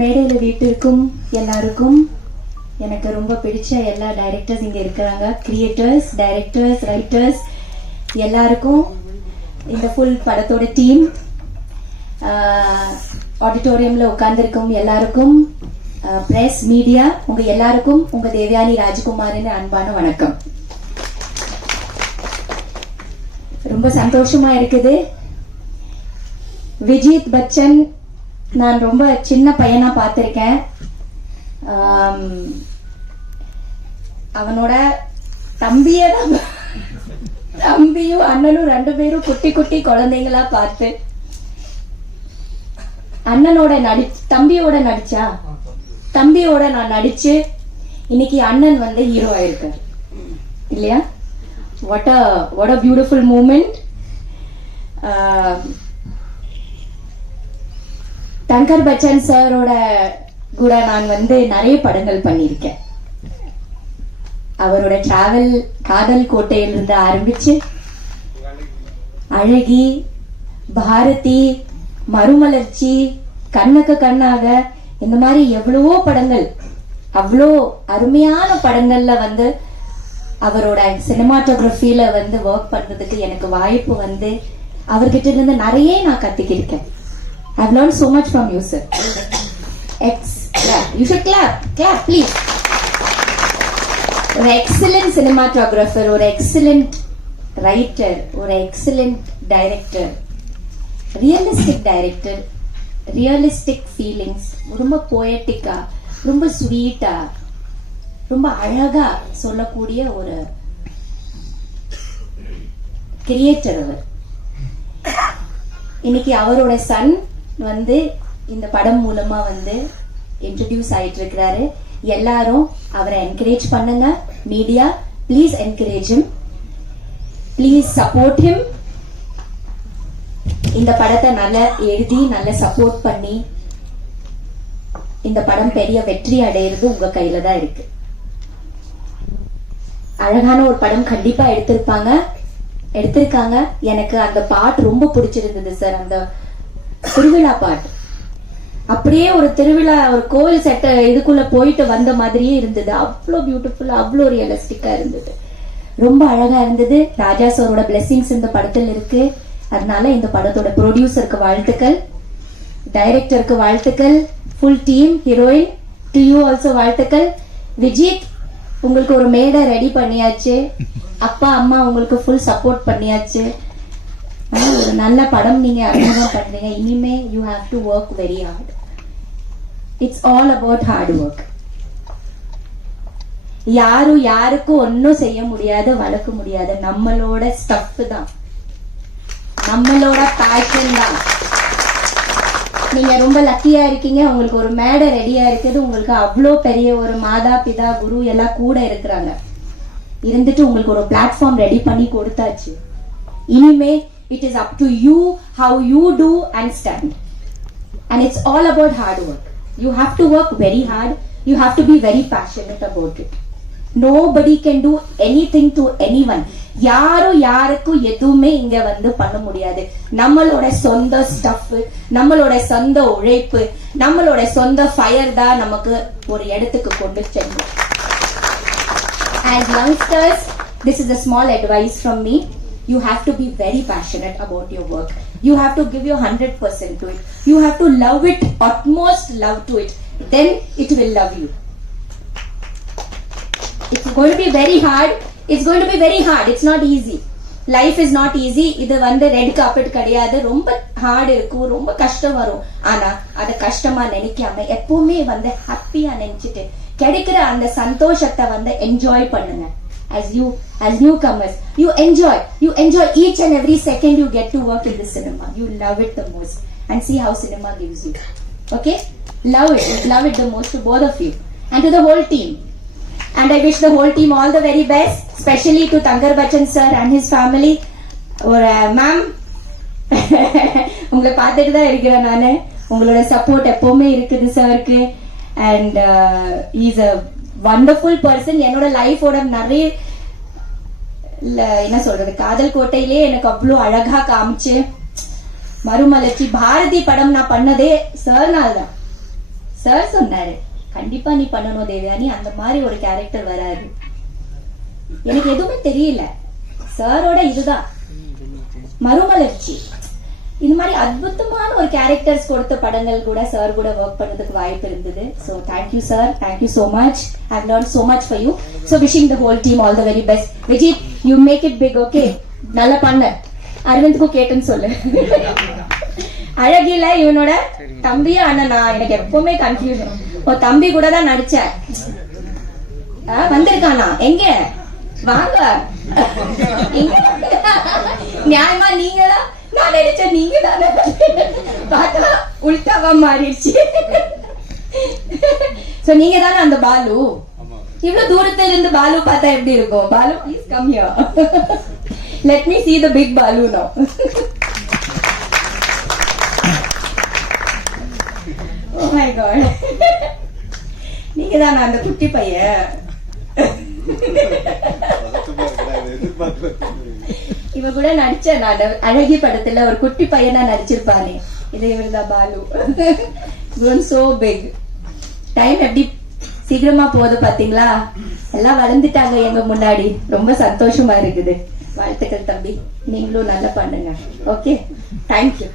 மேடையில் வீட்டிற்கும் எல்லாருக்கும் எனக்கு ரொம்ப பிடிச்ச எல்லா டைரக்டர்ஸ் இங்கே இருக்கிறாங்க. கிரியேட்டர்ஸ், டைரக்டர்ஸ், ரைட்டர்ஸ் எல்லாருக்கும், இந்த ஃபுல் படத்தோட டீம், ஆடிட்டோரியமில் உட்கார்ந்துருக்கும் எல்லாருக்கும், பிரஸ், மீடியா, உங்க எல்லாருக்கும் உங்க தேவயானி ராஜகுமாரின் அன்பான வணக்கம். ரொம்ப சந்தோஷமா இருக்குது. விஜித் பச்சன் நான் ரொம்ப சின்ன பையனா பார்த்திருக்கேன். அவனோட தம்பியும் அண்ணனும் 2 பேரும் குட்டி குட்டி குழந்தைங்களா பார்த்து தம்பியோட நான் நடிச்சு இன்னைக்கு அண்ணன் வந்து ஹீரோ ஆயிருக்காரு இல்லையா? what a beautiful moment. Thangar Bachchan சாரோட கூட நான் வந்து நிறைய படங்கள் பண்ணியிருக்கேன். அவரோட டிராவல் காதல் கோட்டையிலிருந்து ஆரம்பிச்சு அழகி, பாரதி, மறுமலர்ச்சி, கண்ணுக்கு கண்ணாக, இந்த மாதிரி எவ்வளவோ படங்கள், அவ்வளோ அருமையான படங்கள்ல வந்து அவரோட சினிமாட்டோகிராஃபில வந்து ஒர்க் பண்றதுக்கு எனக்கு வாய்ப்பு வந்து அவர்கிட்ட இருந்து நிறைய நான் கத்துக்கிருக்கேன். I've learned so much from you, sir. You should clap, please. ஒரு எக்ஸலண்ட் சினிமாட்டோகிராஃபர், ஒரு எக்ஸலண்ட் ரைட்டர், ஒரு எக்ஸலண்ட் டைரக்டர், ரியலிஸ்டிக் ஃபீலிங்ஸ், ரொம்ப போயட்டிக்கா, ரொம்ப ஸ்வீட்டா, ரொம்ப அழகா சொல்லக்கூடிய ஒரு கிரியேட்டர் அவர். இன்னைக்கு அவரோட சன் வந்து இந்த படம் மூலமா வந்து இன்ட்ரோடியூஸ் ஆயிட்டு இருக்கிறாரு. எல்லாரும் அவரை என்கரேஜ் பண்ணுங்க. Media, please encourage him, please support him. இந்த படத்தை நல்லா எழுதி நல்ல சப்போர்ட் பண்ணி இந்த படம் பெரிய வெற்றி அடையிறது உங்க கையில தான் இருக்கு. அழகான ஒரு படம் கண்டிப்பா எடுத்திருக்காங்க. எனக்கு அந்த பாட்டு ரொம்ப பிடிச்சிருந்தது சார். அந்த திருவிழா பாட்டு அப்படியே ஒரு திருவிழா, ஒரு கோவில் செட்ட இதுக்குள்ள போயிட்டு வந்த மாதிரியே இருந்தது. அவ்வளோ பியூட்டிஃபுல்லா, அவ்வளோ ரியலிஸ்டிக்கா இருந்தது, ரொம்ப அழகா இருந்தது. ராஜா சாரோட பிளெஸிங்ஸ் இந்த படத்தில் இருக்கு. அதனால இந்த படத்தோட ப்ரொடியூசருக்கு வாழ்த்துக்கள், டைரக்டருக்கு வாழ்த்துக்கள், full team, heroine, to you also வாழ்த்துக்கள். விஜித், உங்களுக்கு ஒரு மேடை ரெடி பண்ணியாச்சு. அப்பா அம்மா உங்களுக்கு ஃபுல் சப்போர்ட் பண்ணியாச்சு. ஒரு நல்ல படம் நீங்க அறிமுகம் பண்றீங்க. இனிமே you have to work very hard. It's all about hard work. யாருக்கும் ஒன்னும் செய்ய முடியாது, வளர்க்க முடியாது. நம்மளோட ஸ்டஃப் தான், நம்மளோட பேஷன் தான். நீங்க ரொம்ப லக்கியா இருக்கீங்க. உங்களுக்கு ஒரு மேடை ரெடியா இருக்குது. உங்களுக்கு அவ்வளோ பெரிய ஒரு மாதா பிதா குரு எல்லாம் கூட இருக்கிறாங்க. இருந்துட்டு உங்களுக்கு ஒரு பிளாட்ஃபார்ம் ரெடி பண்ணி கொடுத்தாச்சு. இனிமே it is up to you how you do and stand, and it's all about hard work. You have to work very hard. You have to be very passionate about it. Nobody can do anything to anyone. யாருக்கும் எதுவுமே இங்க வந்து பண்ண முடியாது. நம்மளோட சொந்த stuff, நம்மளோட சொந்த உழைப்பு, நம்மளோட சொந்த ஃபயர் தான் நமக்கு ஒரு இடத்துக்கு கொண்டு செல்லும். And youngsters, this is a small advice from me. You have to be very passionate about your work. You have to give your 100% to it. You have to love it, utmost love to it. Then it will love you. It's going to be very hard. It's not easy. Life is not easy. இது வந்து red carpet கிடையாது. ரொம்ப heart இருக்கும், ரொம்ப கஷ்டம் வரும். ஆனா அத கஷ்டமா நினைக்காம எப்பவுமே வந்து ஹாப்பியா நினைச்சிட்டு கிடைக்கிற அந்த சந்தோஷத்தை வந்து என்ஜாய் பண்ணுங்க. As newcomers, you enjoy each and every second you get to work in the cinema. You love it the most, and see how cinema gives you. Okay, love it the most, to both of you and to the whole team. And I wish the whole team all the very best, especially to Tankar Bachchan sir and his family. Or ma'am, உங்களை பார்த்துட்டு தான் இருக்கிறேன் நானு. உங்களோட support எப்பவுமே இருக்குது சாருக்கு. And he's a wonderful person. என்னோட லைஃபோட நிறைய என்ன சொல்றது, காதல் கோட்டையிலே எனக்கு அவ்வளோ அழகா காமிச்சு, மறுமலர்ச்சி, பாரதி படம் நான் பண்ணதே சார்னால தான். சார் சொன்னாரு கண்டிப்பா நீ பண்ணணும் தேவயானி, அந்த மாதிரி ஒரு கேரக்டர் வராது. எனக்கு எதுவுமே தெரியல. சாரோட இதுதான் மறுமலர்ச்சி. இந்த மாதிரி அற்புதமான ஒரு கேரக்டர்ஸ் கொடுத்த படங்கள் கூட சார் கூட ஒர்க் பண்ணதுக்கு வாய்ப்பு இருந்தது. So thank you sir, thank you so much. I've learned so much for you. So wishing the whole team all the very best. Vijit, you make it big, okay? நல்லா பண்ண. அரவிந்துக்கும் கேட்டுன்னு சொல்லு. அழகில இவனோட தம்பியா அண்ணனா, எனக்கு எப்பவுமே கன்ஃபியூஷன். ஓ தம்பி கூட தான் நடிச்சேன். வந்திருக்கானா? எங்க வாங்க. நியாயமா நீங்க தான், நான் நினைச்சேன் நீங்க தானே. பார்த்தா உள்டாவா மாறிடுச்சு. சோ நீங்க தானே அந்த பாலு? இவ்வளவு தூரத்துல இருந்து பாலு பார்த்தா எப்படி இருக்கும்? Balu please come here. Let me see the big Balu now. Oh my god. நீங்க தானே அந்த குட்டி பையன்? இவ கூட நடிச்ச நான் அழகி படத்துல ஒரு குட்டி பையனா நடிச்சிருப்பானே, இது இவர்தான் Balu. grown so big. Time எப்படி சீக்கிரமா போகுது பாத்தீங்களா? எல்லாம் வளர்ந்துட்டாங்க எங்க முன்னாடி. ரொம்ப சந்தோஷமா இருக்குது. வாழ்த்துக்கள் தம்பி, நீங்களும் நல்லா பண்ணுங்க. Okay, thank you.